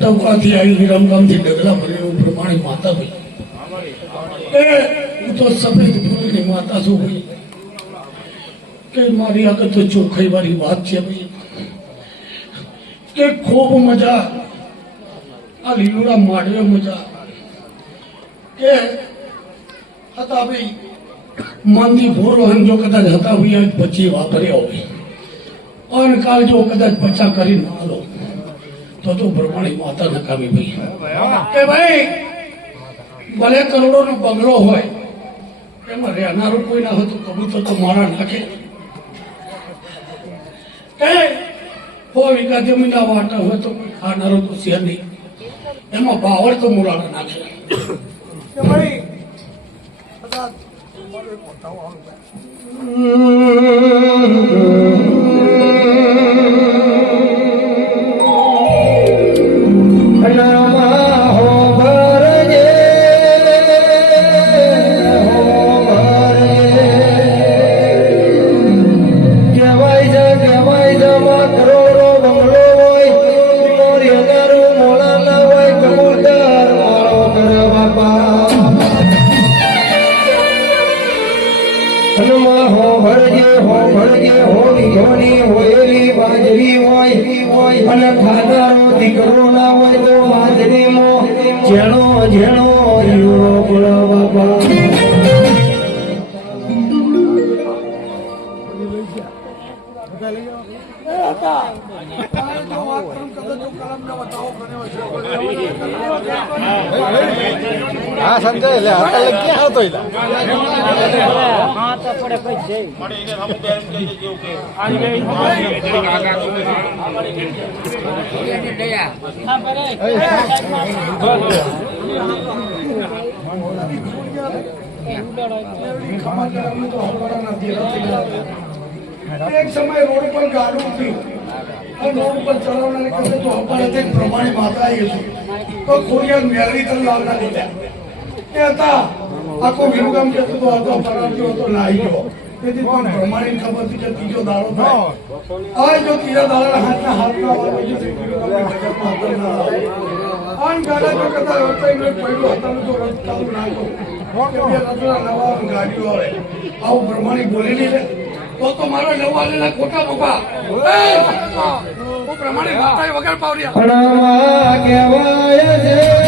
ટવકાથી આવી રમગામથી ડગલા ભરેલું પ્રમાણે માતા ભાઈ હું તો સફેદ ફૂલની માતા છું ભાઈ કે મારી આગળ તો ચોખ્ખાઈ વાળી વાત છે ભાઈ કે ખૂબ મજા આ લીલુડા માડવે મજા કે હતા ભાઈ માનથી ભોરો જો કદાચ હતા ભાઈ પછી વાપર્યા હોય અને કાલ જો કદાચ બચા કરી ના હાલો તો બ્રહ્માણી માતા નકામી ભાઈ કે ભાઈ ભલે કરોડો નો બંગલો હોય એમાં રહેનારું કોઈ ના હોય તો કબૂતર તો મારા નાખે કે 100 વીઘા જમીનના વાટા હોય તો ખાનારો તો છે નહીં એમાં બાવળ તો મોરાડા નાખે કે ભાઈ અને ખાનારો દીકરો ના હોય તો માજરીમાં જેણો જેણો જીવો બોલા બાપા હા સંજય લે હતા લગ ક્યાં હતો ઈલા હા તો પડે કઈ જઈ મળે એને સમુદાય એમ કહી દેજો કે આજ લે હા બરે એક સમય રોડ પર ગાડું થયું રોડ પર ચલાવવાને કહે તો અપાડે પ્રમાણે માતા આવી છે તો ખોડિયાર મેળવી કરી લાવના લીધા એ હતા આખો વિરુગામ જતો તો હતો ફરારજો હતો નાહી ગયો તેથી પણ પ્રમાણે ખબર હતી કે ત્રીજો દાડો થાય આ જો ત્રીજા દાડા હાથના આવે બીજું આન ગાડા જો કદાચ રસ્તાઈ ગયો પડ્યો હતા તો રસ્તા નાખ્યો નવા ગાડીઓ આવે આવું પ્રમાણે બોલી લીધે તો મારો નવા લેલા ખોટા મોકા હું પ્રમાણે વાર્તા વગર પાવર્યા કહેવાય છે